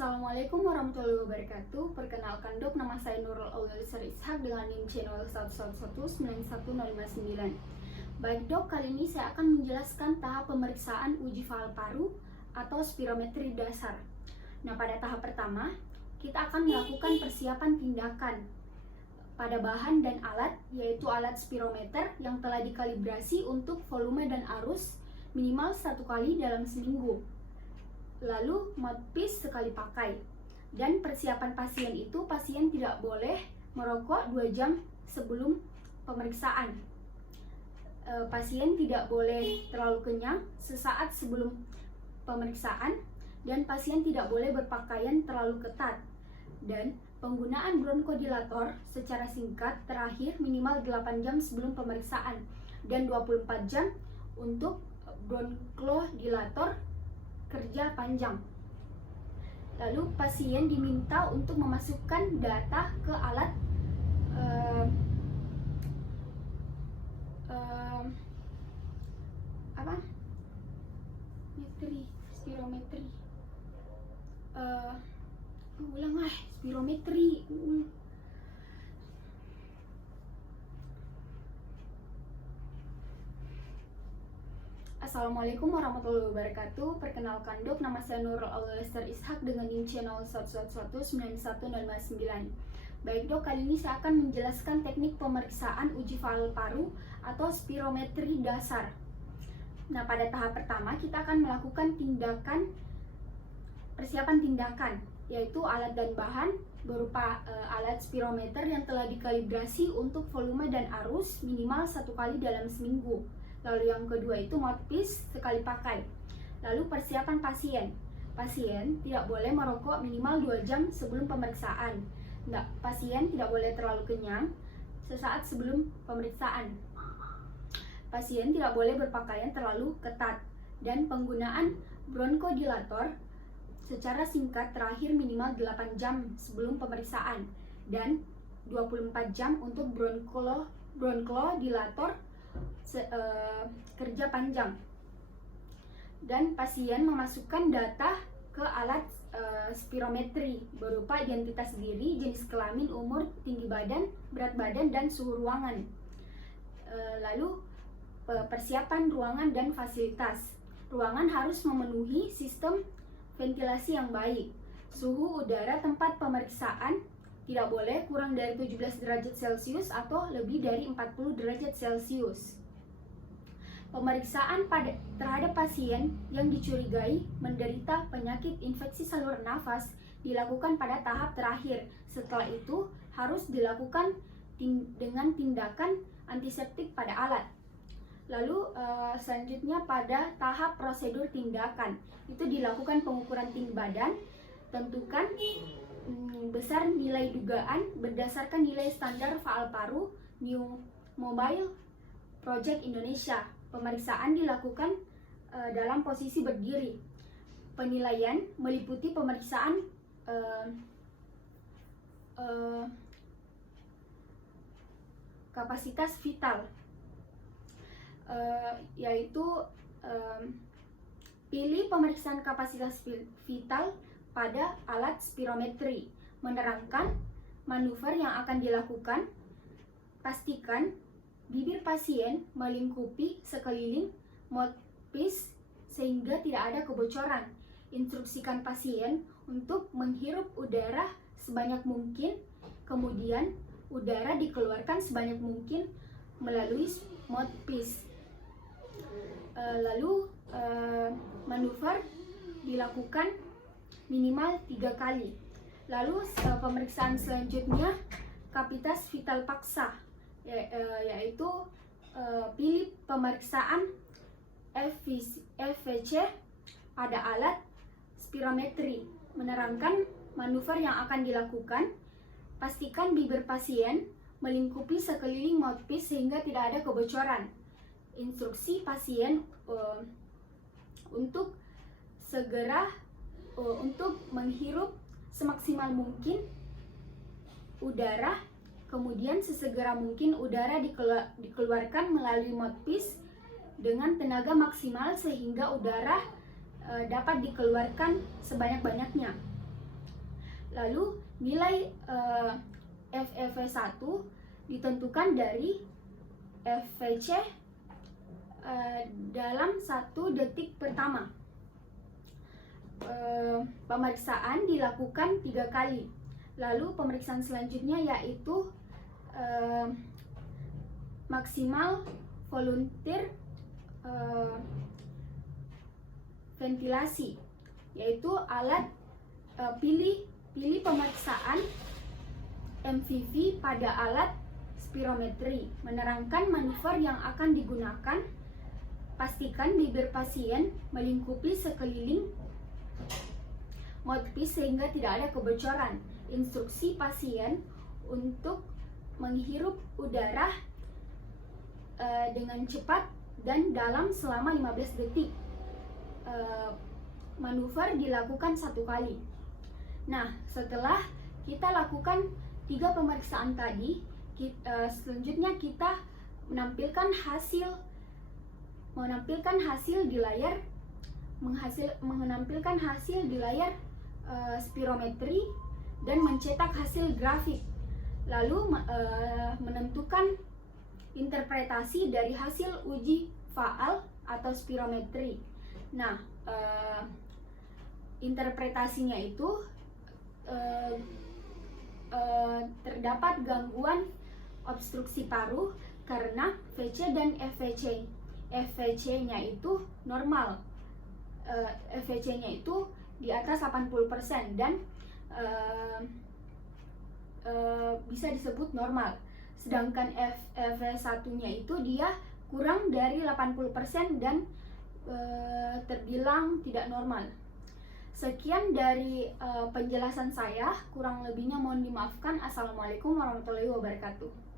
Assalamualaikum warahmatullahi wabarakatuh. Perkenalkan dok, nama saya Nurul Auliser Ishak dengan NIM channel 111191059. Baik dok, kali ini saya akan menjelaskan tahap pemeriksaan uji fal paru atau spirometri dasar. Nah, pada tahap pertama, kita akan melakukan persiapan tindakan pada bahan dan alat, yaitu alat spirometer yang telah dikalibrasi untuk volume dan arus minimal 1 kali dalam seminggu. Lalu mouthpiece sekali pakai. Dan persiapan pasien itu, pasien tidak boleh merokok 2 jam sebelum pemeriksaan. Pasien tidak boleh terlalu kenyang sesaat sebelum pemeriksaan, dan pasien tidak boleh berpakaian terlalu ketat. Dan penggunaan bronkodilator secara singkat terakhir minimal 8 jam sebelum pemeriksaan dan 24 jam untuk bronkodilator kerja panjang. Lalu pasien diminta untuk memasukkan data ke alat spirometri. Spirometri. Assalamualaikum warahmatullahi wabarakatuh. Perkenalkan dok, nama saya Nurul Auliser Ishak dengan NIM channel 111191059. Baik dok, kali ini saya akan menjelaskan teknik pemeriksaan uji fal paru atau spirometri dasar. Nah, pada tahap pertama kita akan melakukan persiapan tindakan, yaitu alat dan bahan berupa alat spirometer yang telah dikalibrasi untuk volume dan arus minimal 1 kali dalam seminggu. Lalu yang kedua itu mouthpiece sekali pakai. Lalu persiapan pasien. Pasien tidak boleh merokok minimal 2 jam sebelum pemeriksaan. Pasien tidak boleh terlalu kenyang sesaat sebelum pemeriksaan. Pasien tidak boleh berpakaian terlalu ketat. Dan penggunaan bronkodilator secara singkat terakhir minimal 8 jam sebelum pemeriksaan dan 24 jam untuk bronkodilator kerja panjang. Dan pasien memasukkan data ke alat spirometri berupa identitas diri, jenis kelamin, umur, tinggi badan, berat badan, dan suhu ruangan. Lalu persiapan ruangan dan fasilitas. Ruangan harus memenuhi sistem ventilasi yang baik. Suhu udara tempat pemeriksaan tidak boleh kurang dari 17 derajat Celcius atau lebih dari 40 derajat Celcius. Pemeriksaan terhadap pasien yang dicurigai menderita penyakit infeksi saluran nafas dilakukan pada tahap terakhir. Setelah itu harus dilakukan dengan tindakan antiseptik pada alat. Lalu selanjutnya pada tahap prosedur tindakan, itu dilakukan pengukuran tinggi badan, tentukan besar nilai dugaan berdasarkan nilai standar fal paru New Mobile Project Indonesia. Pemeriksaan dilakukan dalam posisi berdiri. Penilaian meliputi pemeriksaan kapasitas vital, yaitu pilih pemeriksaan kapasitas vital pada alat spirometri. Menerangkan manuver yang akan dilakukan. Pastikan bibir pasien melingkupi sekeliling mouthpiece sehingga tidak ada kebocoran. Instruksikan pasien untuk menghirup udara sebanyak mungkin, kemudian udara dikeluarkan sebanyak mungkin melalui mouthpiece. Lalu manuver dilakukan minimal 3 kali. Lalu pemeriksaan selanjutnya kapasitas vital paksa, yaitu pilih pemeriksaan FVC pada alat spirometri. Menerangkan manuver yang akan dilakukan. Pastikan bibir pasien melingkupi sekeliling mouthpiece sehingga tidak ada kebocoran. Instruksi pasien untuk menghirup semaksimal mungkin udara, kemudian sesegera mungkin udara dikeluarkan melalui mouthpiece dengan tenaga maksimal sehingga udara dapat dikeluarkan sebanyak-banyaknya. Lalu nilai FeV1 ditentukan dari FVC dalam 1 detik pertama. Pemeriksaan dilakukan 3 kali. Lalu pemeriksaan selanjutnya yaitu maksimal volunteer ventilasi, yaitu alat pilih pemeriksaan MVV pada alat spirometri, menerangkan manuver yang akan digunakan. Pastikan bibir pasien melingkupi sekeliling mouthpiece sehingga tidak ada kebocoran. Instruksi pasien untuk menghirup udara dengan cepat dan dalam selama 15 detik. Manuver dilakukan 1 kali. Nah, setelah kita lakukan 3 pemeriksaan tadi, selanjutnya kita menampilkan hasil di layar spirometri dan mencetak hasil grafik, lalu menentukan interpretasi dari hasil uji faal atau spirometri. Nah, interpretasinya itu terdapat gangguan obstruksi paru karena VC dan FVC. FVC-nya itu normal, FVC-nya itu di atas 80% dan bisa disebut normal. Sedangkan FV1-nya itu dia kurang dari 80% dan terbilang tidak normal. Sekian dari penjelasan saya, kurang lebihnya mohon dimaafkan. Assalamualaikum warahmatullahi wabarakatuh.